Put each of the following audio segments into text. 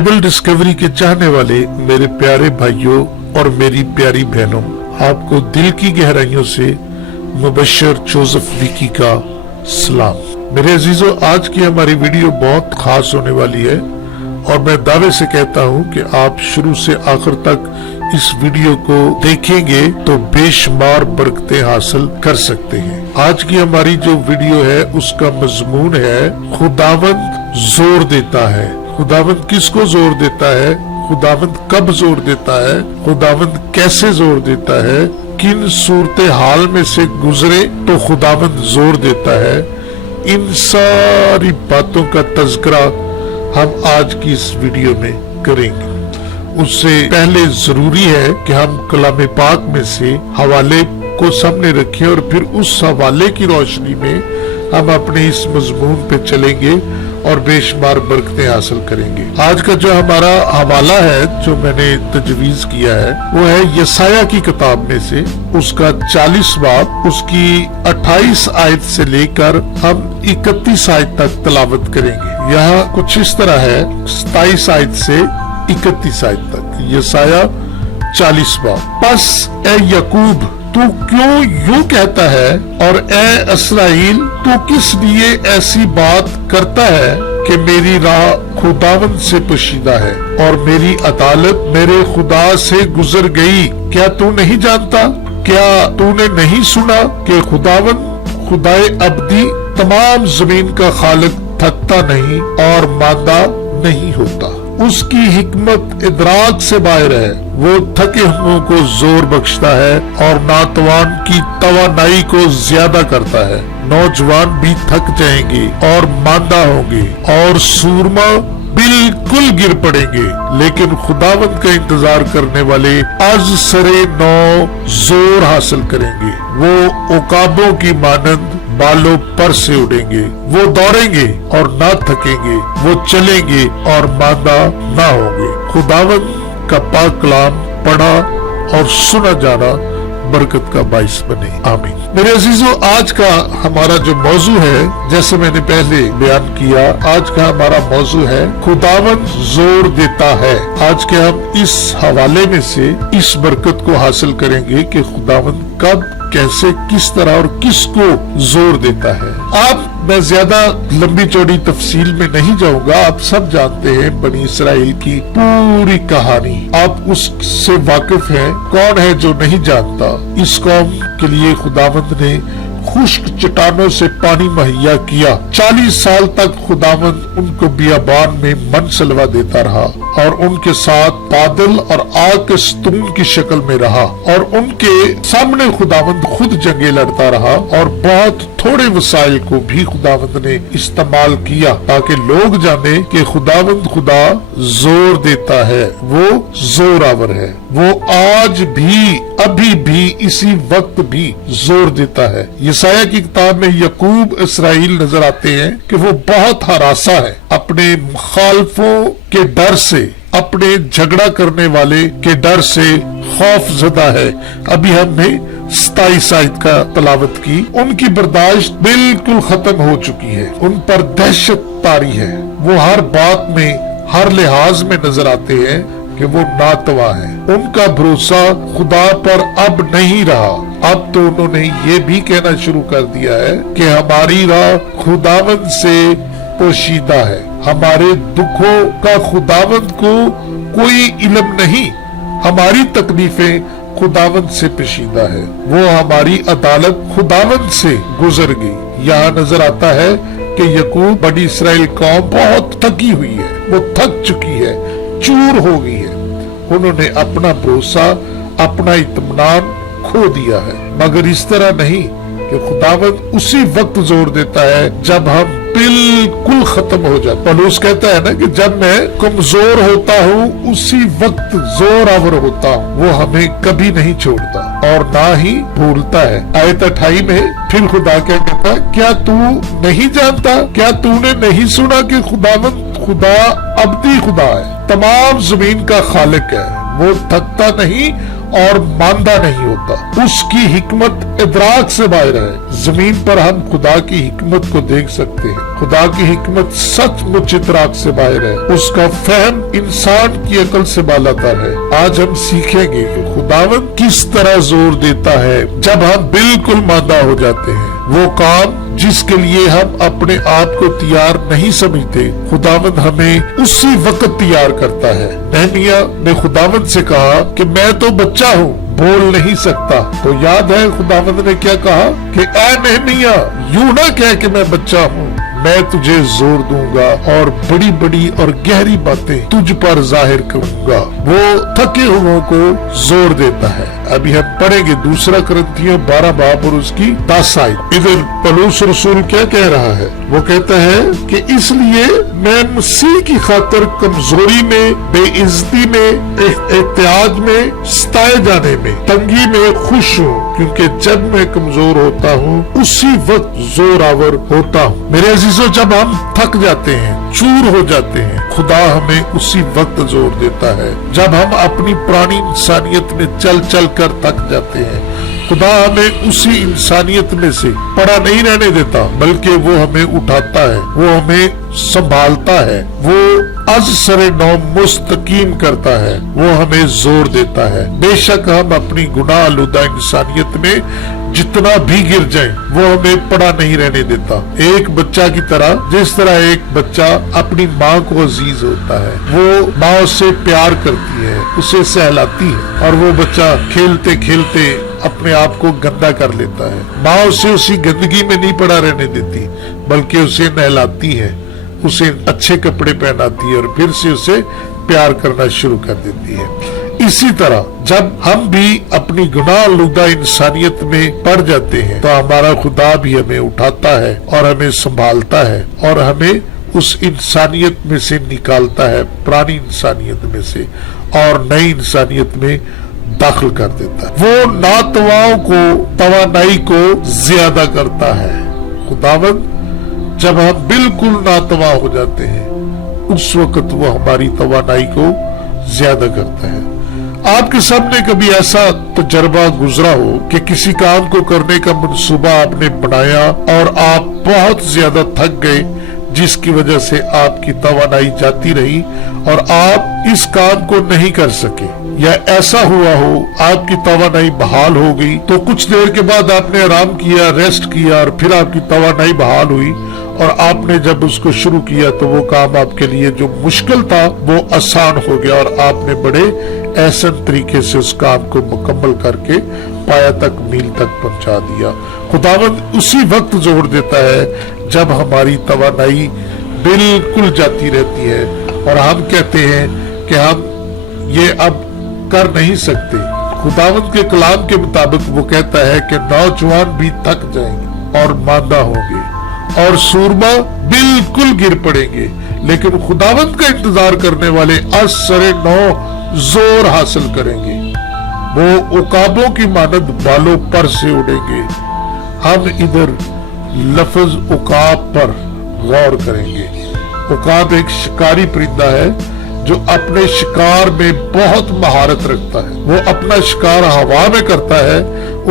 Bible discovery के चाहने वाले मेरे प्यारे भाइयों और मेरी प्यारी बहनों, आपको दिल की गहराइयों से मुबशर जोसेफ विकी का सलाम। मेरे अजीजों, आज की हमारी वीडियो बहुत खास होने वाली है और मैं दावे से कहता हूं कि आप शुरू से आखिर तक इस वीडियो को देखेंगे तो बेशुमार बरकतें हासिल कर सकते हैं। आज की हमारी जो वीडियो है उसका मजमून है खुदावंद जोर देता है। खुदावंद किसको जोर देता है, खुदावंद कब जोर देता है, खुदावंद कैसे जोर देता है, किन सूरत हाल में से गुजरे तो खुदावंद जोर देता है, इन सारी बातों का तज़किरा हम आज की इस वीडियो में करेंगे। उससे पहले जरूरी है कि हम कलाम पाक में से हवाले को सामने रखें और फिर उस हवाले की रोशनी में हम अपने इस मजमून पे चलेंगे और बेशुमार बरकतें हासिल करेंगे। आज का जो हमारा हवाला है, जो मैंने तजवीज किया है, वो है यसाया की किताब में से उसका 40 बाब, उसकी 28 आयत से लेकर हम 31 आयत तक तलावत करेंगे। यहाँ कुछ इस तरह है, 27 आयत से 31 आयत तक, यसाया 40 बाब। बस ए यकूब, तू क्यों यूं कहता है, और ए इसराइल, तू किस लिए ऐसी बात करता है कि मेरी राह खुदावंद से पोशीदा है और मेरी अदालत मेरे खुदा से गुजर गई। क्या तू नहीं जानता, क्या तूने नहीं सुना कि खुदावंद खुदाए अब्दी तमाम जमीन का खालिक थकता नहीं और मांदा नहीं होता। उसकी हिकमत इदराक से बाहर है। वो थके हुओं को जोर बख्शता है और नातवान की तवानाई को ज्यादा करता है। नौजवान भी थक जाएंगे और मांदा होंगे और सूरमा बिल्कुल गिर पड़ेंगे, लेकिन खुदावंद का इंतजार करने वाले आज सरे नौ जोर हासिल करेंगे। वो उकाबों की मानंद बालों पर से उड़ेंगे। वो दौड़ेंगे और ना थकेंगे, वो चलेंगे और मांदा ना होंगे। खुदावंद का पाक कलाम पढ़ा और सुना जाना बरकत का बाइस बने, आमीन। मेरे अजीजों, आज का हमारा जो मौजू है, जैसे मैंने पहले बयान किया, आज का हमारा मौजू है खुदावंद जोर देता है। आज के हम इस हवाले में से इस बरकत को हासिल करेंगे कि खुदावंद कब, कैसे, किस तरह और किसको जोर देता है। आप, मैं ज्यादा लंबी चौड़ी तफसील में नहीं जाऊंगा, आप सब जानते हैं बनी इसराइल की पूरी कहानी, आप उससे वाकिफ हैं। कौन है जो नहीं जानता? इस कौम के लिए खुदावंद ने खुश्क चट्टानों से पानी मुहैया किया। 40 साल तक खुदावंद उनको बियाबान में मनसलवा देता रहा और उनके साथ बादल और आग के स्तून की शक्ल में रहा और उनके सामने खुदावंद खुद जंगे लड़ता रहा और बहुत थोड़े वसाइल को भी खुदावंद ने इस्तेमाल किया ताकि लोग जाने कि खुदावंद खुदा जोर देता है, वो जोरावर है। वो आज भी, अभी भी, इसी वक्त भी जोर देता है। यसाया की किताब में यकूब इसराइल नजर आते हैं कि वो बहुत हरासा है, अपने मुखालफों के डर से, अपने झगड़ा करने वाले के डर से खौफ ज़दा है। अभी हमने 27 आयत का तलावत की। उनकी बर्दाश्त बिल्कुल खत्म हो चुकी है, उन पर दहशत तारी है। वो हर बात में, हर लिहाज में नजर आते हैं कि वो नातवा है। उनका भरोसा खुदा पर अब नहीं रहा। अब तो उन्होंने ये भी कहना शुरू कर दिया है कि हमारी राह खुदावंद से पोशीदा है। हमारे दुखों का खुदावंद को कोई इल्म नहीं, हमारी तकलीफें खुदावंद से पोशीदा है। वो हमारी अदालत खुदावंद से गुजर गई। यहाँ नजर आता है कि यकूब, बड़ी इसराइल कौम बहुत थकी हुई है, वो थक चुकी है, चूर हो गई है। उन्होंने अपना भरोसा, अपना इत्मीनान खो दिया है। मगर इस तरह नहीं कि खुदावंद उसी वक्त जोर देता है जब हम बिल्कुल खत्म हो जाते। पौलुस कहता है ना कि जब मैं कमजोर होता हूँ उसी वक्त जोरावर होता हूँ। वो हमें कभी नहीं छोड़ता और ना ही भूलता है। आयत 28 में फिर खुदा क्या कहता है, क्या तू नहीं जानता, क्या तूने नहीं सुना कि खुदावंद खुदा अब्दी खुदा है, तमाम जमीन का खालिक है। वो थकता नहीं और मांदा नहीं होता। उसकी हिकमत इदराक से बाहर है। जमीन पर हम खुदा की हिकमत को देख सकते हैं। खुदा की हिकमत सचमुच इदराक से बाहर है। उसका फहम इंसान की अकल से बालातर है। आज हम सीखेंगे कि खुदावंद किस तरह जोर देता है जब हम बिल्कुल मादा हो जाते हैं। वो काम जिसके लिए हम अपने आप को तैयार नहीं समझते, खुदावंद हमें उसी वक्त तैयार करता है। नहमिया ने खुदावंद से कहा कि मैं तो बच्चा हूँ, बोल नहीं सकता। तो याद है खुदावंद ने क्या कहा कि ऐ नहमिया, यूं ना कह कि मैं बच्चा हूँ, मैं तुझे जोर दूंगा और बड़ी बड़ी और गहरी बातें तुझ पर जाहिर करूंगा। वो थके हुओं को जोर देता है। अभी हम पढ़ेंगे 2 कुरिन्थियों 12 बाब और उसकी 10 आयत। इधर पौलुस रसूल क्या कह रहा है? वो कहता है कि इसलिए मैं मसीह की खातिर कमजोरी में, बेइज्जती में, एहतियाज में, सताए जाने में, तंगी में खुश हूँ, क्योंकि जब मैं कमजोर होता हूँ उसी वक्त जोरावर होता हूँ। मेरे अजीजों, जब हम थक जाते हैं, चूर हो जाते हैं, खुदा हमें उसी वक्त जोर देता है। जब हम अपनी पुरानी इंसानियत में चल चल कर थक जाते हैं, खुदा हमें उसी इंसानियत में से पड़ा नहीं रहने देता, बल्कि वो हमें उठाता है, वो हमें संभालता है, वो अज सरे नौ मुस्तकीम करता है, वो हमें जोर देता है। बेशक हम अपनी गुनाह आलूदा इंसानियत में जितना भी गिर जाए, वो हमें पड़ा नहीं रहने देता। एक बच्चा की तरह, जिस तरह एक बच्चा अपनी माँ को अजीज होता है, वो माँ उससे प्यार करती है, उसे सहलाती है, और वो बच्चा खेलते खेलते अपने आप को गंदा कर लेता है। माँ उसे उसी गंदगी में नहीं पड़ा रहने देती, बल्कि उसे नहलाती है, उसे अच्छे कपड़े पहनाती है और फिर से उसे प्यार करना शुरू कर देती है। इसी तरह जब हम भी अपनी गुनाह आलूदा इंसानियत में पड़ जाते हैं, तो हमारा खुदा भी हमें उठाता है और हमें संभालता है और हमें उस इंसानियत में से निकालता है, पुरानी इंसानियत में से, और नई इंसानियत में दाखिल कर देता है। वो नातवाओं को, तवानाई को ज्यादा करता है। खुदावंद जब हम बिल्कुल नातवा हो जाते हैं, उस वक्त वो हमारी तवानाई को ज्यादा करता है। आपके सामने कभी ऐसा तजर्बा गुजरा हो कि किसी काम को करने का मंसूबा आपने बनाया और आप बहुत ज्यादा थक गए, जिसकी वजह से आपकी तवानाई जाती रही और आप इस काम को नहीं कर सके, या ऐसा हुआ हो आपकी तवानाई बहाल हो गई, तो कुछ देर के बाद आपने आराम किया, रेस्ट किया, और फिर आपकी तवानाई बहाल हुई और आपने जब उसको शुरू किया तो वो काम आपके लिए जो मुश्किल था वो आसान हो गया और आपने बड़े एहसन तरीके से उस काम को मुकम्मल करके पाया तक, मील तक पहुंचा दिया। खुदावंद उसी वक्त जोर देता है जब हमारी तवानाई बिल्कुल जाती रहती है और हम कहते हैं कि हम ये अब कर नहीं सकते। खुदावंद के कलाम के मुताबिक वो कहता है कि नौजवान भी थक जाएंगे और मांदा होंगे और सूरमा बिल्कुल गिर पड़ेंगे, लेकिन खुदावंद का इंतजार करने वाले असरे नौ जोर हासिल करेंगे। वो उकाबों की मानद बालों पर से उड़ेंगे। हम इधर लफ्ज उकाब पर गौर करेंगे। उकाब एक शिकारी परिंदा है जो अपने शिकार में बहुत महारत रखता है। वो अपना शिकार हवा में करता है।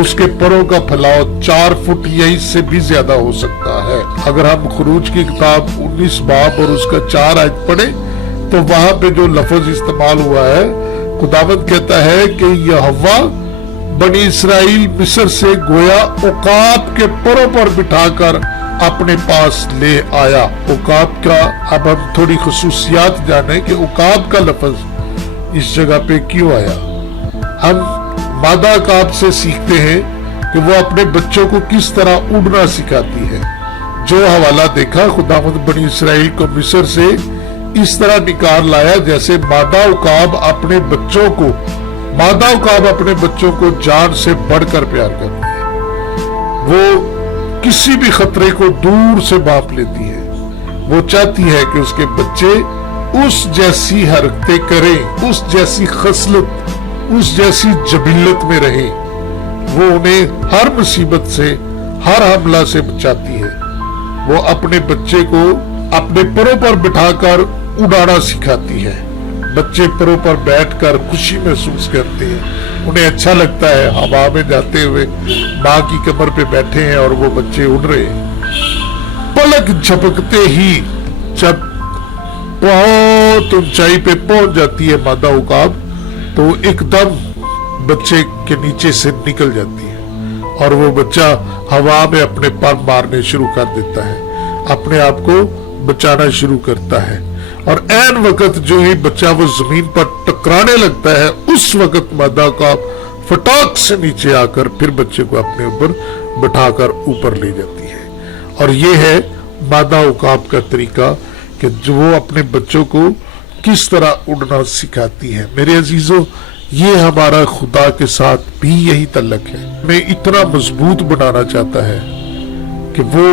उसके परों का फैलाव 4 फुट या इससे भी ज्यादा हो सकता है। अगर हम खुरूज की किताब 19 बाब और उसका 4 आयत पढ़े तो वहां पे जो लफ्ज इस्तेमाल हुआ है, खुदावंद कहता है कि यहोवा बनी इसराइल मिस्र से गोया उकाब के परों पर बिठाकर अपने पास ले आया। उकाब का अब हम थोड़ी खुसूसियात जाने कि उकाब का लफ्ज इस जगह पे क्यों आया। हम मादा उकाब से सीखते हैं कि वो अपने बच्चों को किस तरह उड़ना सिखाती है। जो हवाला देखा, खुदावंद बनी इसराइल को मिस्र से इस तरह निकाल लाया जैसे मादा उकाब अपने बच्चों को जान से बढ़कर प्यार करती है। वो किसी भी खतरे को दूर से भांप लेती है। वो चाहती है कि उसके बच्चे उस जैसी हरकतें करें, उस जैसी खसलत, उस जैसी जबिल्लत में रहे। वो उन्हें हर मुसीबत से, हर हमला से बचाती है। वो अपने बच्चे को अपने परों पर बिठाकर उड़ाना सिखाती है। बच्चे परों पर बैठकर खुशी महसूस करते हैं, उन्हें अच्छा लगता है। हवा में जाते हुए माँ की कमर पे बैठे हैं और वो बच्चे उड़ रहे हैं। पलक झपकते ही जब बहुत ऊंचाई पे पहुंच जाती है मादा उकाब, तो एकदम बच्चे के नीचे से निकल जाती है और वो बच्चा हवा में अपने पर मारने शुरू कर देता है, अपने आप को बचाना शुरू करता है। और ऐन वक्त जो ही बच्चा वो जमीन पर टकराने लगता है, उस वक्त मादा उकाब फटाक से नीचे आकर फिर बच्चे को अपने ऊपर बिठाकर ऊपर ले जाती है। और ये है मादा उकाब का तरीका कि जो वो अपने बच्चों को किस तरह उड़ना सिखाती है। मेरे अजीजों, ये हमारा खुदा के साथ भी यही तल्लक है। हमें इतना मजबूत बनाना चाहता है कि वो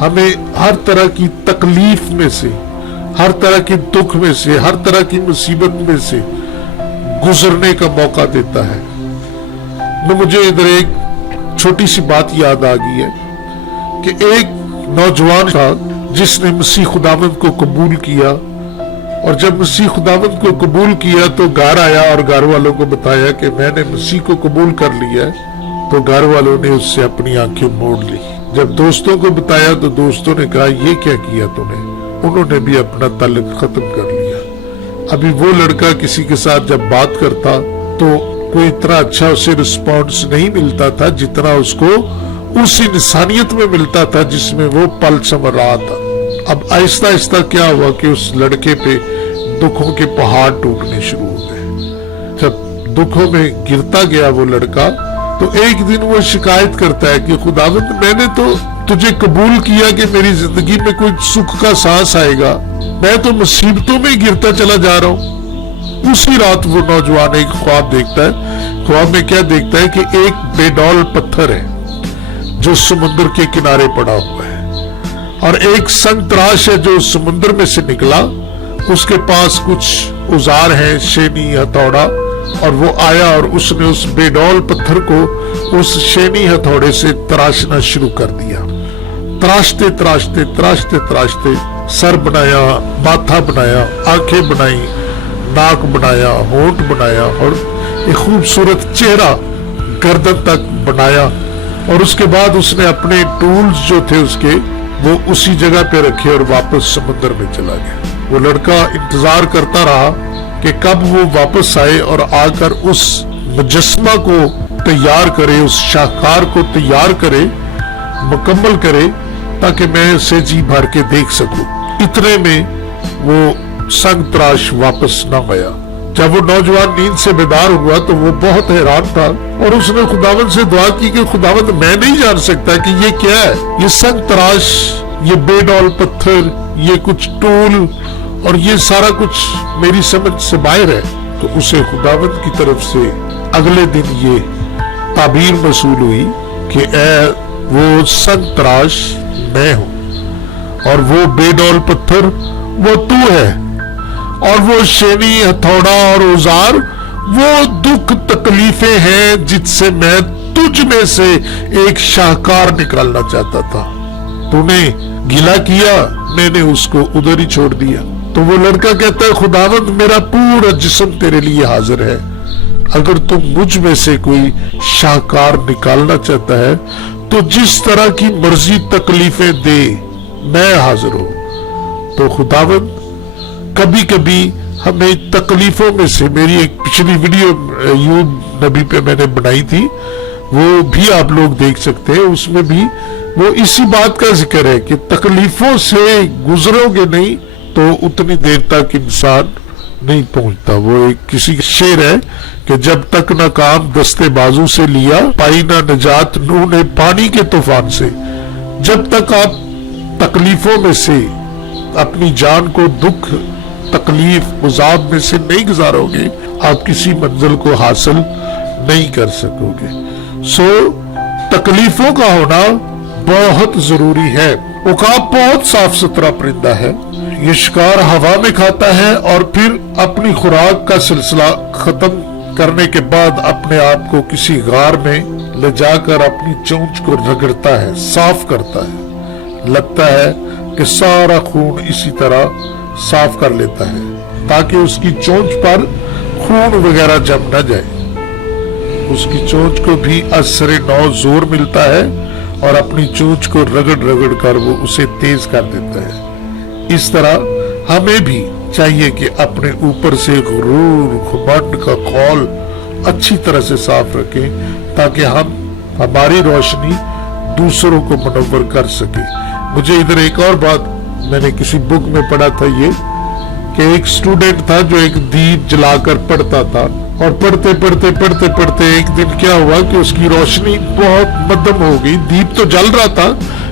हमें हर तरह की तकलीफ में से, हर तरह के दुख में से, हर तरह की मुसीबत में से गुजरने का मौका देता है। मुझे इधर एक छोटी सी बात याद आ गई है कि एक नौजवान था जिसने मसीह खुदावंद को कबूल किया, और जब मसीह खुदावंद को कबूल किया तो घर आया और घर वालों को बताया कि मैंने मसीह को कबूल कर लिया है। तो घर वालों ने उससे अपनी आंखें मोड़ ली। जब दोस्तों को बताया तो दोस्तों ने कहा, ये क्या किया तूने? उन्होंने भी अपना ताल्लुक खत्म कर लिया। अभी वो लड़का किसी के साथ जब बात करता तो कोई इतना अच्छा उसे रिस्पॉन्स नहीं मिलता था जितना उसको उस इंसानियत में मिलता था जिसमें वो पल समझ रहा था। अब आहिस्ता आहिस्ता क्या हुआ कि उस लड़के पे दुखों के पहाड़ टूटने शुरू हो गए। जब दुखों में गिरता गया वो लड़का, तो एक दिन वो शिकायत करता है कि खुदावंद, मैंने तो तुझे कबूल किया कि मेरी जिंदगी में कोई सुख का सांस आएगा, मैं तो मुसीबतों में गिरता चला जा रहा हूँ। उसी रात वो नौजवान एक ख्वाब देखता है। ख्वाब में क्या देखता है कि एक बेडौल पत्थर है जो समुद्र के किनारे पड़ा हुआ है, और एक संग तराश है जो समुद्र में से निकला। उसके पास कुछ औजार है, शेनी, हथौड़ा, और वो आया और उसने उस बेडौल पत्थर को उस शेनी हथौड़े से तराशना शुरू कर दिया। तराशते तराशते तराशते तराशते सर बनाया, माथा बनाया, आंखें बनाई, नाक बनाया, होंठ बनाया, और एक खूबसूरत चेहरा गर्दन तक बनाया। और उसके बाद उसने अपने टूल्स जो थे उसके, वो उसी जगह पे रखे और वापस समुद्र में चला गया। वो लड़का इंतजार करता रहा कि कब वो वापस आए और आकर उस मुजस्समा को तैयार करे, उस शाहकार को तैयार करे, मुकम्मल करे, ताकि मैं उसे जी भर के देख सकूं। इतने में वो संग तराश वापस न आया। जब वो नौजवान नींद से बेदार हुआ तो वो बहुत हैरान था और उसने खुदावंद से दुआ की कि खुदावंद, मैं नहीं जान सकता कि ये क्या है, ये संग तराश, ये बेडौल पत्थर, ये कुछ टूल और ये सारा कुछ मेरी समझ से बाहर है। तो उसे खुदावंद की तरफ से अगले दिन ये ताबीर मसूल हुई कि ऐ वो संग तराश मैं हूं और वो बेडौल पत्थर वो तू है, और वो शेनी, हथौड़ा और औजार वो दुख तकलीफें हैं जिससे मैं तुझ में से एक शाहकार निकालना चाहता था। तूने गिला किया, मैंने उसको उधर ही छोड़ दिया। तो वो लड़का कहता है, खुदावंद, मेरा पूरा जिस्म तेरे लिए हाजिर है, अगर तुम मुझ में से कोई शाहकार निकालना चाहता है तो जिस तरह की मर्जी तकलीफें दे, मैं हाजिर हूं। तो खुदावंद, कभी कभी हमें तकलीफों में से, मेरी एक पिछली वीडियो यूब नबी पे मैंने बनाई थी, वो भी आप लोग देख सकते हैं, उसमें भी वो इसी बात का जिक्र है कि तकलीफों से गुजरोगे नहीं तो उतनी देर तक इंसान नहीं पहुंचता। वो एक किसी शेर है कि जब तक न काम दस्ते बाजू से लिया, पाई ना निजात नूह ने पानी के तूफान से। जब तक आप तकलीफों में से अपनी जान को दुख, तकलीफ, उजाब में से नहीं गुजारोगे, आप किसी मंजिल को हासिल नहीं कर सकोगे। सो तकलीफों का होना बहुत जरूरी है। उकाब बहुत साफ सुथरा परिंदा है। ये शिकार हवा में खाता है और फिर अपनी खुराक का सिलसिला खत्म करने के बाद अपने आप को किसी गार में ले जाकर अपनी चोंच को रगड़ता है, साफ करता है। लगता है कि सारा खून इसी तरह साफ कर लेता है। ताकि उसकी चोंच पर खून वगैरह जम न जाए। उसकी चोंच को भी असरे नौ जोर मिलता है और अपनी चोंच को रगड़ रगड़ कर वो उसे तेज कर देता है। इस तरह हमें भी चाहिए कि अपने ऊपर से गुरूर घमंड का खौल अच्छी तरह से साफ रखें ताकि हमारी रोशनी दूसरों को मुनव्वर कर सके। मुझे इधर एक और बात मैंने किसी बुक में पढ़ा था ये कि एक स्टूडेंट था जो एक दीप जलाकर पढ़ता था और पढ़ते पढ़ते पढ़ते पढ़ते एक दिन क्या हुआ कि उसकी रोशनी बहुत मध्यम हो गई। दीप तो जल रहा था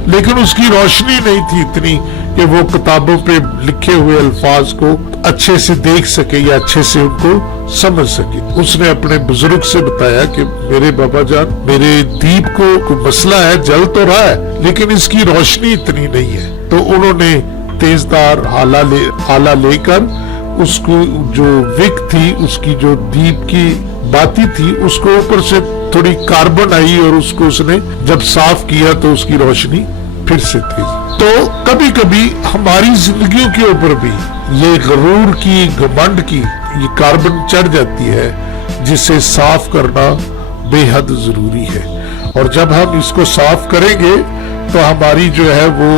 लेकिन उसकी रोशनी नहीं थी इतनी कि वो किताबों पे लिखे हुए अल्फाज को अच्छे से देख सके या अच्छे से उनको समझ सके। उसने अपने बुजुर्ग से बताया कि मेरे बाबा जान, मेरे दीप को कोई मसला है, जल तो रहा है लेकिन इसकी रोशनी इतनी नहीं है। तो उन्होंने तेजदार आला लेकर उसको जो विक थी, उसकी जो दीप की बाती थी, उसको ऊपर से थोड़ी कार्बन आई और उसको उसने जब साफ किया तो उसकी रोशनी फिर से तेज। तो कभी कभी हमारी जिंदगियों के ऊपर भी ये गरूर की, घमंड की ये कार्बन चढ़ जाती है, जिसे साफ करना बेहद जरूरी है। और जब हम इसको साफ करेंगे तो हमारी जो है वो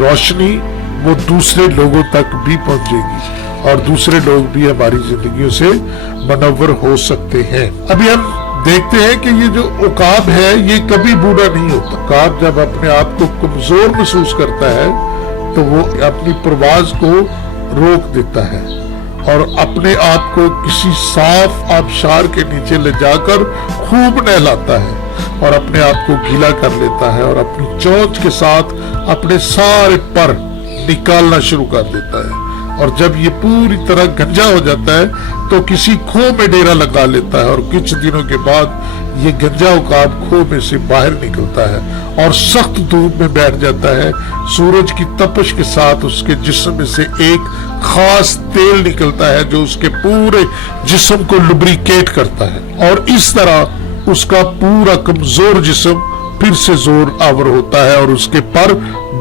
रोशनी वो दूसरे लोगों तक भी पहुंचेगी और दूसरे लोग भी हमारी जिंदगियों से मुनव्वर हो सकते हैं। अभी हम देखते हैं कि ये जो उकाब है ये कभी बूढ़ा नहीं होता। उकाब जब अपने आप को कमजोर महसूस करता है तो वो अपनी परवाज को रोक देता है और अपने आप को किसी साफ आबशार के नीचे ले जाकर खूब नहलाता है और अपने आप को गीला कर लेता है और अपनी चोंच के साथ अपने सारे पर निकालना शुरू कर देता है। और जब ये पूरी तरह गंजा हो जाता है तो किसी खो में डेरा लगा लेता है और कुछ दिनों के बाद ये गंजा उकाब खो में से बाहर निकलता है और सख्त धूप में बैठ जाता है। सूरज की तपश के साथ उसके जिस्म में से एक खास तेल निकलता है जो उसके पूरे जिस्म को लुब्रिकेट करता है और इस तरह उसका पूरा कमजोर जिस्म फिर से जोर आवर होता है और उसके पर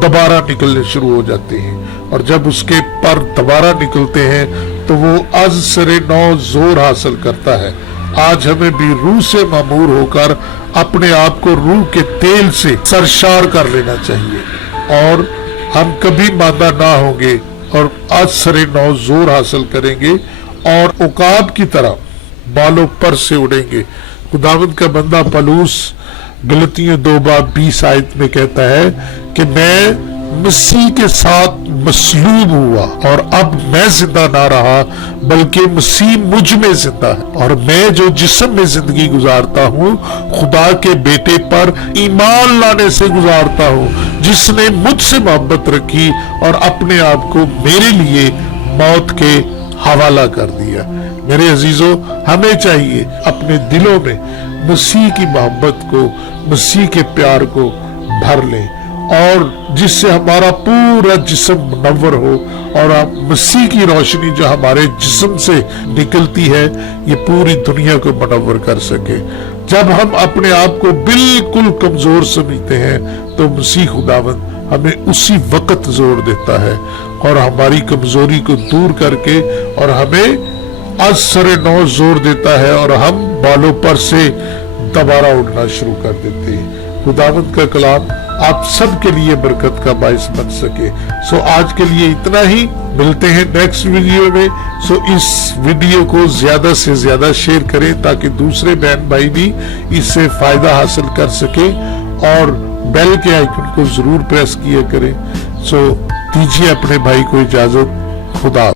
दोबारा निकलने शुरू हो जाते हैं। और जब उसके पर दोबारा निकलते हैं तो वो अज़सरे नौ जोर हासिल करता है। आज हमें भी रूह से मामूर होकर अपने आप को रूह के तेल से सरशार कर लेना चाहिए और हम कभी मादा ना होंगे और अज़सरे नौ जोर हासिल करेंगे और उकाब की तरह बालों पर से उड़ेंगे। खुदावंद का बंदा पलूस गलतियों 2:20 आयत में कहता है कि मैं मसीह के साथ मसलूब हुआ और अब मैं जिंदा ना रहा बल्कि मसीह मुझ में जिंदा है और मैं जो जिस्म में जिंदगी गुजारता हूँ खुदा के बेटे पर ईमान लाने से गुजारता हूँ जिसने मुझसे मोहब्बत रखी और अपने आप को मेरे लिए मौत के हवाला कर दिया। मेरे अजीजों, हमें चाहिए अपने दिलों में मसीह की मोहब्बत को, मसीह के प्यार को भर लें और जिससे हमारा पूरा जिस्म मुनव्वर हो और मसीह की रोशनी जो हमारे जिस्म से निकलती है ये पूरी दुनिया को मुनव्वर कर सके। जब हम अपने आप को बिल्कुल कमजोर समझते हैं तो मसीह खुदावंद हमें उसी वक्त जोर देता है और हमारी कमजोरी को दूर करके और हमें अज़सरे नौ जोर देता है और हम बालों पर से दोबारा उड़ना शुरू कर देते हैं। खुदावंद का कलाम आप सब के लिए बरकत का बाइस बन सके। सो आज के लिए इतना ही, मिलते हैं नेक्स्ट वीडियो में। सो इस वीडियो को ज्यादा से ज्यादा शेयर करें ताकि दूसरे बहन भाई भी इससे फायदा हासिल कर सके और बेल के आइकन को जरूर प्रेस किया करें। सो दीजिए अपने भाई को इजाजत। खुदा।